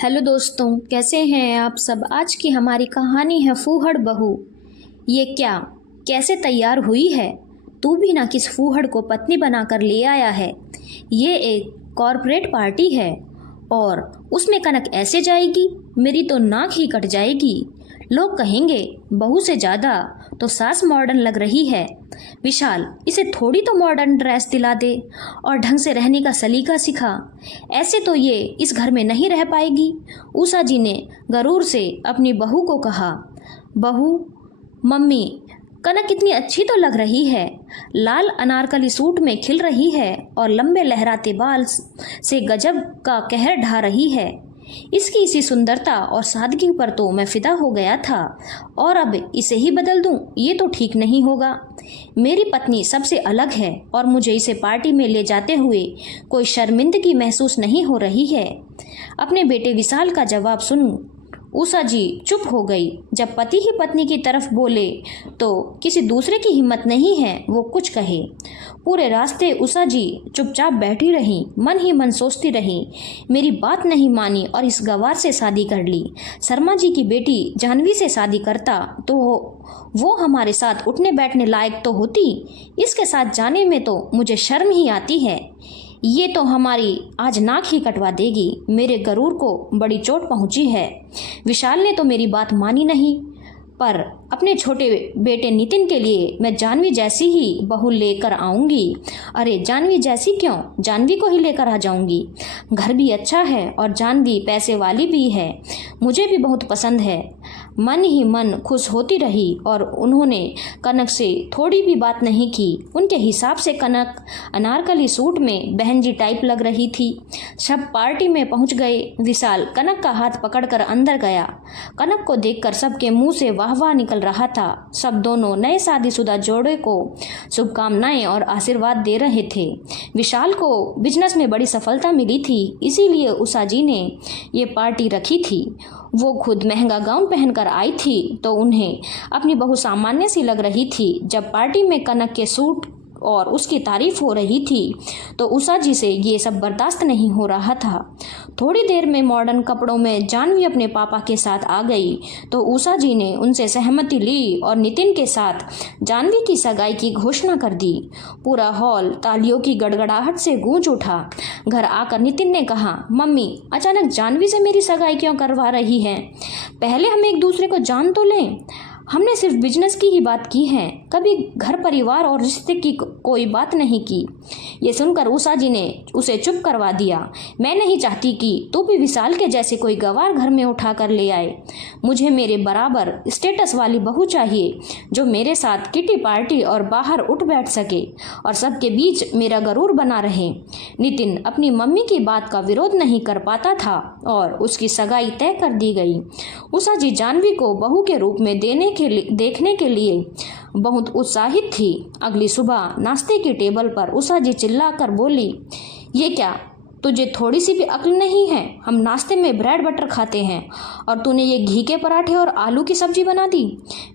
Hello दोस्तों, कैसे हैं आप सब। आज की हमारी कहानी है फूहड़ बहू। ये क्या कैसे तैयार हुई है, तू भी ना किस फूहड़ को पत्नी बनाकर ले आया है। ये एक कॉरपोरेट पार्टी है और उसमें कनक ऐसे जाएगी, मेरी तो नाक ही कट जाएगी। लोग कहेंगे बहू से ज़्यादा तो सास मॉडर्न लग रही है। विशाल, इसे थोड़ी तो मॉडर्न ड्रेस दिला दे और ढंग से रहने का सलीका सिखा। ऐसे तो ये इस घर में नहीं रह पाएगी। उषा जी ने गरूर से अपनी बहू को कहा। बहू, मम्मी, कनक कितनी अच्छी तो लग रही है। लाल अनारकली सूट में खिल रही है और लंबे लहराते बाल से गजब का कहर ढा रही है। इसकी इसी सुंदरता और सादगी पर तो मैं फिदा हो गया था और अब इसे ही बदल दूं, ये तो ठीक नहीं होगा। मेरी पत्नी सबसे अलग है और मुझे इसे पार्टी में ले जाते हुए कोई शर्मिंदगी महसूस नहीं हो रही है। अपने बेटे विशाल का जवाब सुन उषा जी चुप हो गई। जब पति ही पत्नी की तरफ बोले तो किसी दूसरे की हिम्मत नहीं है वो कुछ कहे। पूरे रास्ते उषा जी चुपचाप बैठी रही, मन ही मन सोचती रही। मेरी बात नहीं मानी और इस गवार से शादी कर ली। शर्मा जी की बेटी जाह्नवी से शादी करता तो वो हमारे साथ उठने बैठने लायक तो होती। इसके साथ जाने में तो मुझे शर्म ही आती है। ये तो हमारी आज नाक ही कटवा देगी। मेरे गरूर को बड़ी चोट पहुंची है। विशाल ने तो मेरी बात मानी नहीं, पर अपने छोटे बेटे नितिन के लिए मैं जाह्नवी जैसी ही बहू लेकर आऊंगी। अरे जाह्नवी जैसी क्यों, जाह्नवी को ही लेकर आ जाऊंगी। घर भी अच्छा है और जाह्नवी पैसे वाली भी है, मुझे भी बहुत पसंद है। मन ही मन खुश होती रही और उन्होंने कनक से थोड़ी भी बात नहीं की। उनके हिसाब से कनक अनारकली सूट में बहन जी टाइप लग रही थी। सब पार्टी में पहुंच गए। विशाल कनक का हाथ पकड़कर अंदर गया। कनक को देखकर सबके मुंह से वाह वाह निकल रहा था। सब दोनों नए शादीशुदा जोड़े को शुभकामनाएं और आशीर्वाद दे रहे थे। विशाल को बिजनेस में बड़ी सफलता मिली थी, इसीलिए उषा जी ने ये पार्टी रखी थी। वो खुद महंगा गाउन पहनकर आई थी तो उन्हें अपनी बहू सामान्य सी लग रही थी। जब पार्टी में कनक के सूट और उसकी तारीफ हो रही थी तो उषा जी से ये सब बर्दाश्त नहीं हो रहा था। थोड़ी देर में मॉडर्न कपड़ों में जाह्नवी अपने पापा के साथ आ गई तो उषा जी ने उनसे सहमति ली और नितिन के साथ जाह्नवी की सगाई की घोषणा कर दी। पूरा हॉल तालियों की गड़गड़ाहट से गूंज उठा। घर आकर नितिन ने कहा, मम्मी अचानक जाह्नवी से मेरी सगाई क्यों करवा रही है? पहले हम एक दूसरे को जान तो लें। हमने सिर्फ बिजनेस की ही बात की है, कभी घर परिवार और रिश्ते की कोई बात नहीं की। ये सुनकर उषा जी ने उसे चुप करवा दिया। मैं नहीं चाहती कि तू भी विशाल के जैसे कोई गवार घर में उठा कर ले आए। मुझे मेरे बराबर स्टेटस वाली बहू चाहिए जो मेरे साथ किटी पार्टी और बाहर उठ बैठ सके और सबके बीच मेरा गरूर बना रहे। नितिन अपनी मम्मी की बात का विरोध नहीं कर पाता था और उसकी सगाई तय कर दी गई। उषा जी जाह्नवी को बहू के रूप में देखने के लिए बहुत उत्साहित थी। अगली सुबह नाश्ते की टेबल पर उषा जी चिल्लाकर बोली, ये क्या, तुझे थोड़ी सी भी अक्ल नहीं है? हम नाश्ते में ब्रेड बटर खाते हैं और तूने ये घी के पराठे और आलू की सब्जी बना दी।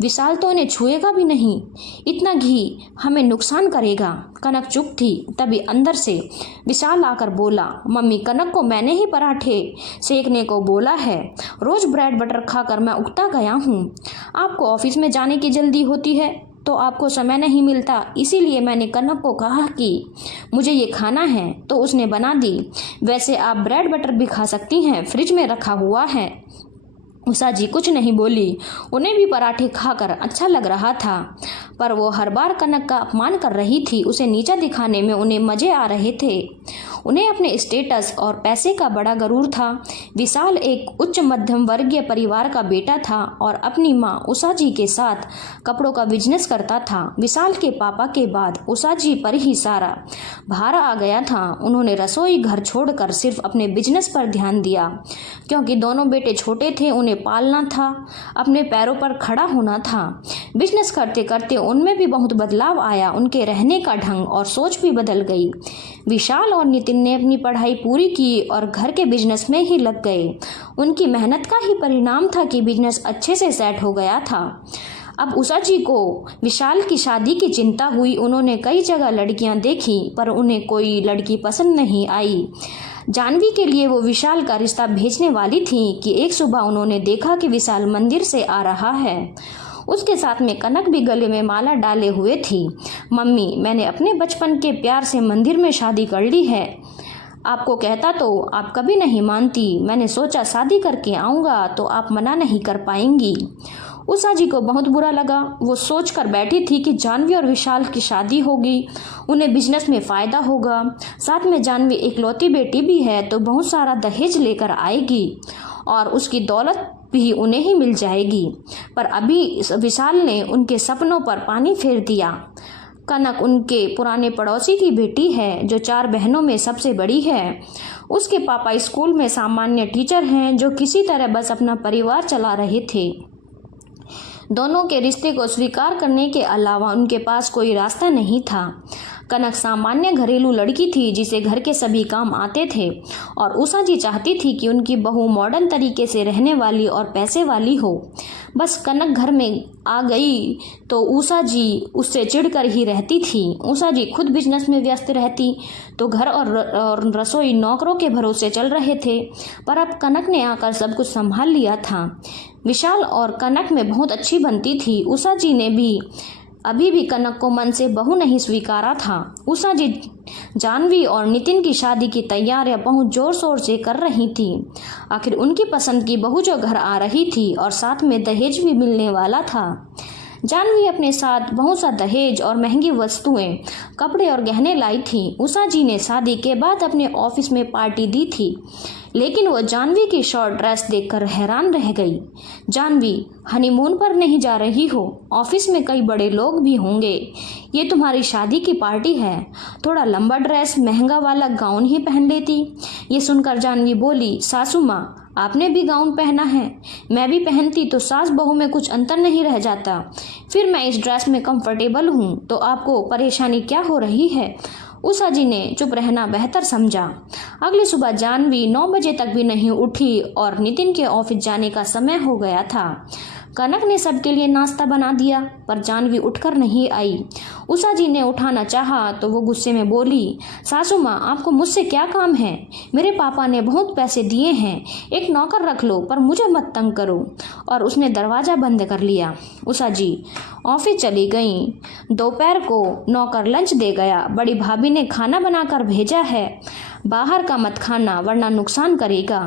विशाल तो इन्हें छुएगा भी नहीं, इतना घी हमें नुकसान करेगा। कनक चुप थी, तभी अंदर से विशाल आकर बोला, मम्मी कनक को मैंने ही पराठे सेकने को बोला है। रोज ब्रेड बटर खाकर मैं उकता गया हूँ। आपको ऑफिस में जाने की जल्दी होती है तो आपको समय नहीं मिलता, इसीलिए मैंने कनक को कहा कि मुझे ये खाना है तो उसने बना दी। वैसे आप ब्रेड बटर भी खा सकती हैं, फ्रिज में रखा हुआ है। उषा जी कुछ नहीं बोली। उन्हें भी पराठे खाकर अच्छा लग रहा था, पर वो हर बार कनक का अपमान कर रही थी। उसे नीचा दिखाने में उन्हें मजे आ रहे थे। उन्हें अपने स्टेटस और पैसे का बड़ा गरूर था। विशाल एक उच्च मध्यम वर्गीय परिवार का बेटा था और अपनी माँ उषा जी के साथ कपड़ों का बिजनेस करता था। विशाल के पापा के बाद उषा जी पर ही सारा भार आ गया था। उन्होंने रसोई घर छोड़कर सिर्फ अपने बिजनेस पर ध्यान दिया, क्योंकि दोनों बेटे छोटे थे, उन्हें पालना था, अपने पैरों पर खड़ा होना था। बिजनेस करते करते उनमें भी बहुत बदलाव आया। उनके रहने का ढंग और सोच भी बदल गई। विशाल और नितिन ने अपनी पढ़ाई पूरी की और घर के बिजनेस में ही लग गए। उनकी मेहनत का ही परिणाम था कि बिजनेस अच्छे से सेट हो गया था। अब उषा जी को विशाल की शादी की चिंता हुई। उन्होंने कई जगह लड़कियां देखी पर उन्हें कोई लड़की पसंद नहीं आई। जानवी के लिए वो विशाल का रिश्ता भेजने वाली थी कि एक सुबह उन्होंने देखा कि विशाल मंदिर से आ रहा है। उसके साथ में कनक भी गले में माला डाले हुए थी। मम्मी, मैंने अपने बचपन के प्यार से मंदिर में शादी कर ली है। आपको कहता तो आप कभी नहीं मानती। मैंने सोचा शादी करके आऊँगा तो आप मना नहीं कर पाएंगी। उषा जी को बहुत बुरा लगा। वो सोच कर बैठी थी कि जानवी और विशाल की शादी होगी, उन्हें बिजनेस में फ़ायदा होगा। साथ में जानवी इकलौती बेटी भी है तो बहुत सारा दहेज लेकर आएगी और उसकी दौलत भी उन्हें ही मिल जाएगी। पर अभी विशाल ने उनके सपनों पर पानी फेर दिया। कनक उनके पुराने पड़ोसी की बेटी है जो 4 बहनों में सबसे बड़ी है। उसके पापा स्कूल में सामान्य टीचर हैं जो किसी तरह बस अपना परिवार चला रहे थे। दोनों के रिश्ते को स्वीकार करने के अलावा उनके पास कोई रास्ता नहीं था। कनक सामान्य घरेलू लड़की थी जिसे घर के सभी काम आते थे और उषा जी चाहती थी कि उनकी बहू मॉडर्न तरीके से रहने वाली और पैसे वाली हो। बस कनक घर में आ गई तो उषा जी उससे चिढ़कर ही रहती थी। उषा जी खुद बिजनेस में व्यस्त रहती तो घर और रसोई नौकरों के भरोसे चल रहे थे। पर अब कनक ने आकर सब कुछ संभाल लिया था। विशाल और कनक में बहुत अच्छी बनती थी। उषा जी ने भी अभी भी कनक को मन से बहू नहीं स्वीकारा था। उषा जी जानवी और नितिन की शादी की तैयारियां बहुत जोर शोर से कर रही थी। आखिर उनकी पसंद की बहू जो घर आ रही थी और साथ में दहेज भी मिलने वाला था। जानवी अपने साथ बहुत सा दहेज और महंगी वस्तुएं, कपड़े और गहने लाई थी। उषा जी ने शादी के बाद अपने ऑफिस में पार्टी दी थी, लेकिन वो जानवी की शॉर्ट ड्रेस देखकर हैरान रह गई। जानवी, हनीमून पर नहीं जा रही हो? ऑफिस में कई बड़े लोग भी होंगे। ये तुम्हारी शादी की पार्टी है। थोड़ा लंबा ड्रेस, महंगा वाला गाउन ही पहन लेती। ये सुनकर जानवी बोली, सासू माँ, आपने भी गाउन पहना है। मैं भी पहनती तो सास बहू में कुछ अंतर नहीं रह जाता। फिर मैं इस ड्रेस में कंफर्टेबल हूँ तो आपको परेशानी क्या हो रही है? उषा जी ने चुप रहना बेहतर समझा। अगली सुबह जानवी 9 बजे तक भी नहीं उठी और नितिन के ऑफिस जाने का समय हो गया था। कनक ने सबके लिए नाश्ता बना दिया पर जानवी उठकर नहीं आई। उषा जी ने उठाना चाहा तो वो गुस्से में बोली, सासू माँ, आपको मुझसे क्या काम है? मेरे पापा ने बहुत पैसे दिए हैं, एक नौकर रख लो पर मुझे मत तंग करो। और उसने दरवाज़ा बंद कर लिया। उषा जी ऑफिस चली गईं। दोपहर को नौकर लंच दे गया। बड़ी भाभी ने खाना बनाकर भेजा है, बाहर का मत खाना वरना नुकसान करेगा।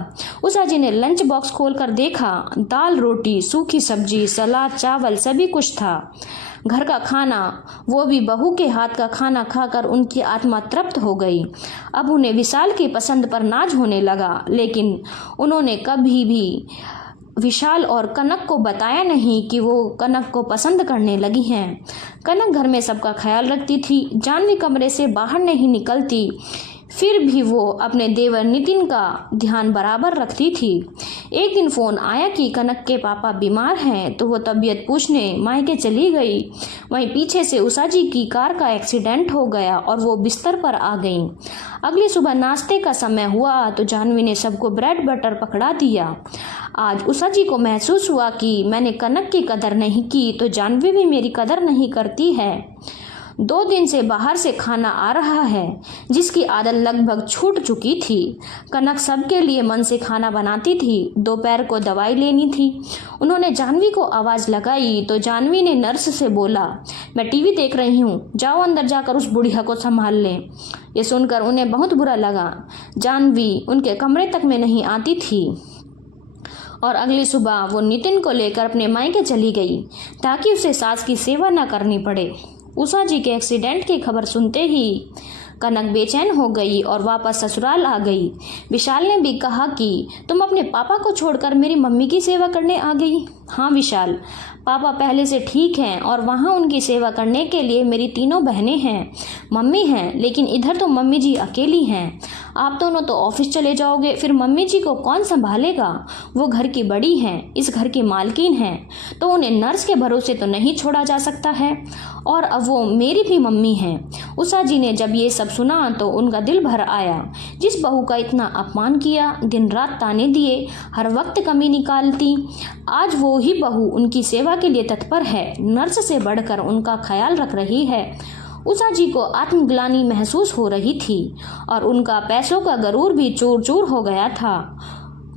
उषा जी ने लंच बॉक्स खोलकर देखा। दाल, रोटी, सूखी सब्जी, सलाद, चावल सभी कुछ था। घर का खाना, वो भी बहू के हाथ का खाना खाकर उनकी आत्मा तृप्त हो गई। अब उन्हें विशाल की पसंद पर नाज होने लगा, लेकिन उन्होंने कभी भी विशाल और कनक को बताया नहीं कि वो कनक को पसंद करने लगी हैं। कनक घर में सबका ख्याल रखती थी। जानवी कमरे से बाहर नहीं निकलती, फिर भी वो अपने देवर नितिन का ध्यान बराबर रखती थी। एक दिन फ़ोन आया कि कनक के पापा बीमार हैं तो वो तबीयत पूछने मायके चली गई। वहीं पीछे से उषा जी की कार का एक्सीडेंट हो गया और वो बिस्तर पर आ गईं। अगली सुबह नाश्ते का समय हुआ तो जानवी ने सबको ब्रेड बटर पकड़ा दिया। आज उषा जी को महसूस हुआ कि मैंने कनक की कदर नहीं की तो जानवी भी मेरी कदर नहीं करती है। 2 दिन से बाहर से खाना आ रहा है जिसकी आदत लगभग छूट चुकी थी। कनक सबके लिए मन से खाना बनाती थी। दोपहर को दवाई लेनी थी। उन्होंने जानवी को आवाज़ लगाई तो जानवी ने नर्स से बोला, मैं टीवी देख रही हूँ, जाओ अंदर जाकर उस बुढ़िया को संभाल लें। ये सुनकर उन्हें बहुत बुरा लगा। जानवी उनके कमरे तक में नहीं आती थी और अगली सुबह वो नितिन को लेकर अपने मायके चली गई ताकि उसे सास की सेवा न करनी पड़े। उषा जी के एक्सीडेंट की खबर सुनते ही कनक बेचैन हो गई और वापस ससुराल आ गई। विशाल ने भी कहा कि तुम अपने पापा को छोड़कर मेरी मम्मी की सेवा करने आ गई। हाँ विशाल, पापा पहले से ठीक हैं और वहाँ उनकी सेवा करने के लिए मेरी 3 बहनें हैं, मम्मी हैं, लेकिन इधर तो मम्मी जी अकेली हैं। आप दोनों तो ऑफिस चले जाओगे, फिर मम्मी जी को कौन संभालेगा? वो घर की बड़ी हैं, इस घर की मालकिन हैं, तो उन्हें नर्स के भरोसे तो नहीं छोड़ा जा सकता है। और अब वो मेरी भी मम्मी हैं। उषा जी ने जब ये सब सुना तो उनका दिल भर आया। जिस बहू का इतना अपमान किया, दिन रात ताने दिए, हर वक्त कमी निकालती, आज वो ही बहू उनकी सेवा के लिए तत्पर है, नर्स से बढ़कर उनका ख्याल रख रही है। उषा जी को आत्मग्लानि महसूस हो रही थी और उनका पैसों का गरूर भी चूर चूर हो गया था।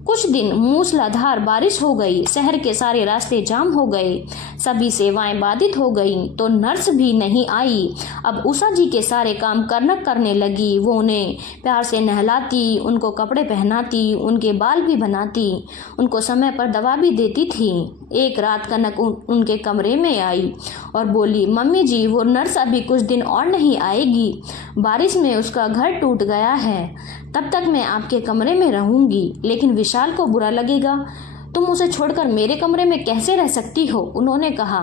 कुछ दिन मूसलाधार बारिश हो गई, शहर के सारे रास्ते जाम हो गए, सभी सेवाएं बाधित हो गईं, तो नर्स भी नहीं आई। अब उषा जी के सारे काम कनक करने लगी। वो उन्हें प्यार से नहलाती, उनको कपड़े पहनाती, उनके बाल भी बनाती, उनको समय पर दवा भी देती थी। एक रात कनक उनके कमरे में आई और बोली, मम्मी जी, वो नर्स अभी कुछ दिन और नहीं आएगी, बारिश में उसका घर टूट गया है, तब तक मैं आपके कमरे में रहूंगी। लेकिन विशाल को बुरा लगेगा, तुम उसे छोड़कर मेरे कमरे में कैसे रह सकती हो? उन्होंने कहा,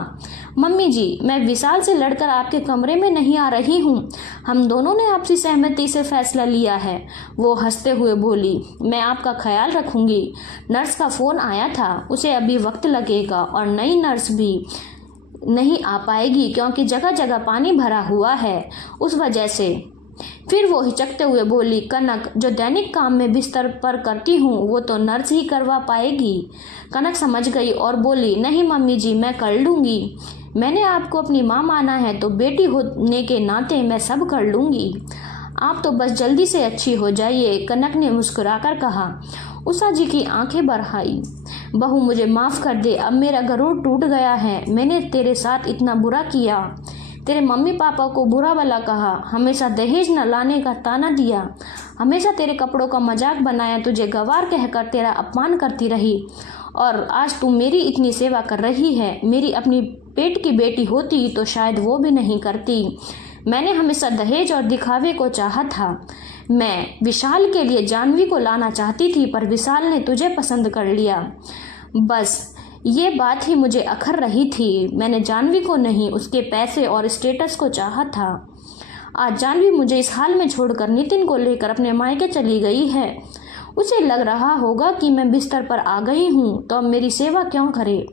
मम्मी जी, मैं विशाल से लड़कर आपके कमरे में नहीं आ रही हूँ, हम दोनों ने आपसी सहमति से फैसला लिया है। वो हंसते हुए बोली, मैं आपका ख्याल रखूंगी। नर्स का फ़ोन आया था, उसे अभी वक्त लगेगा और नई नर्स भी नहीं आ पाएगी क्योंकि जगह जगह पानी भरा हुआ है, उस वजह से। फिर वो हिचकते हुए बोली, कनक, जो दैनिक काम में बिस्तर पर करती हूँ वो तो नर्स ही करवा पाएगी। कनक समझ गई और बोली, नहीं मम्मी जी, मैं कर लूँगी। मैंने आपको अपनी माँ माना है तो बेटी होने के नाते मैं सब कर लूँगी। आप तो बस जल्दी से अच्छी हो जाइए, कनक ने मुस्कुराकर कहा। उषा जी की आंखें भर आई। बहू, मुझे माफ़ कर दे, अब मेरा गरूर टूट गया है। मैंने तेरे साथ इतना बुरा किया, तेरे मम्मी पापा को बुरा भला कहा, हमेशा दहेज न लाने का ताना दिया, हमेशा तेरे कपड़ों का मजाक बनाया, तुझे गवार कहकर तेरा अपमान करती रही और आज तू मेरी इतनी सेवा कर रही है। मेरी अपनी पेट की बेटी होती तो शायद वो भी नहीं करती। मैंने हमेशा दहेज और दिखावे को चाहा था। मैं विशाल के लिए जानवी को लाना चाहती थी पर विशाल ने तुझे पसंद कर लिया। बस ये बात ही मुझे अखर रही थी। मैंने जानवी को नहीं, उसके पैसे और स्टेटस को चाहा था। आज जानवी मुझे इस हाल में छोड़कर नितिन को लेकर अपने मायके चली गई है। उसे लग रहा होगा कि मैं बिस्तर पर आ गई हूँ तो अब मेरी सेवा क्यों करे।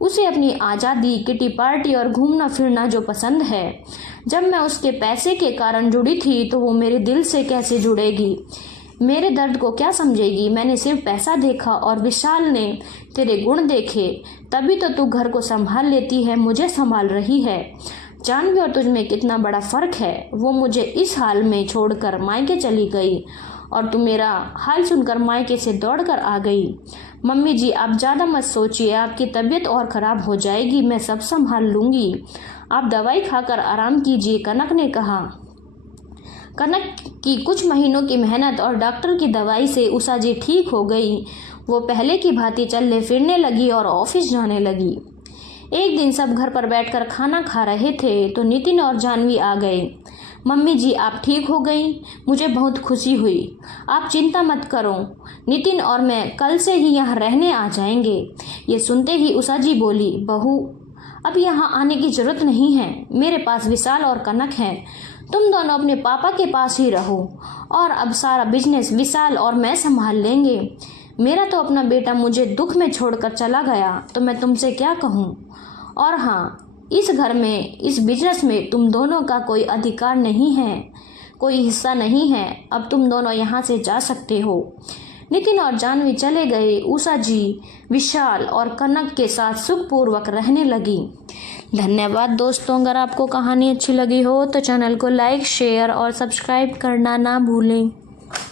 उसे अपनी आज़ादी, किटी पार्टी और घूमना फिरना जो पसंद है। जब मैं उसके पैसे के कारण जुड़ी थी तो वो मेरे दिल से कैसे जुड़ेगी, मेरे दर्द को क्या समझेगी। मैंने सिर्फ पैसा देखा और विशाल ने तेरे गुण देखे, तभी तो तू घर को संभाल लेती है, मुझे संभाल रही है। जानवी और तुझ में कितना बड़ा फर्क है। वो मुझे इस हाल में छोड़कर मायके चली गई और तू मेरा हाल सुनकर मायके से दौड़कर आ गई। मम्मी जी, आप ज़्यादा मत सोचिए, आपकी तबीयत और ख़राब हो जाएगी, मैं सब संभाल लूँगी, आप दवाई खाकर आराम कीजिए, कनक ने कहा। कनक की कुछ महीनों की मेहनत और डॉक्टर की दवाई से उषा जी ठीक हो गई। वो पहले की भांति चलने फिरने लगी और ऑफिस जाने लगी। एक दिन सब घर पर बैठकर खाना खा रहे थे तो नितिन और जानवी आ गए। मम्मी जी, आप ठीक हो गई, मुझे बहुत खुशी हुई। आप चिंता मत करो, नितिन और मैं कल से ही यहाँ रहने आ जाएंगे। ये सुनते ही उषा जी बोली, बहू, अब यहाँ आने की जरूरत नहीं है, मेरे पास विशाल और कनक है, तुम दोनों अपने पापा के पास ही रहो और अब सारा बिजनेस विशाल और मैं संभाल लेंगे। मेरा तो अपना बेटा मुझे दुख में छोड़कर चला गया तो मैं तुमसे क्या कहूँ। और हाँ, इस घर में, इस बिजनेस में तुम दोनों का कोई अधिकार नहीं है, कोई हिस्सा नहीं है। अब तुम दोनों यहाँ से जा सकते हो। नितिन और जानवी चले गए। उषा जी विशाल और कनक के साथ सुखपूर्वक रहने लगी। धन्यवाद दोस्तों। अगर आपको कहानी अच्छी लगी हो तो चैनल को लाइक, शेयर और सब्सक्राइब करना ना भूलें।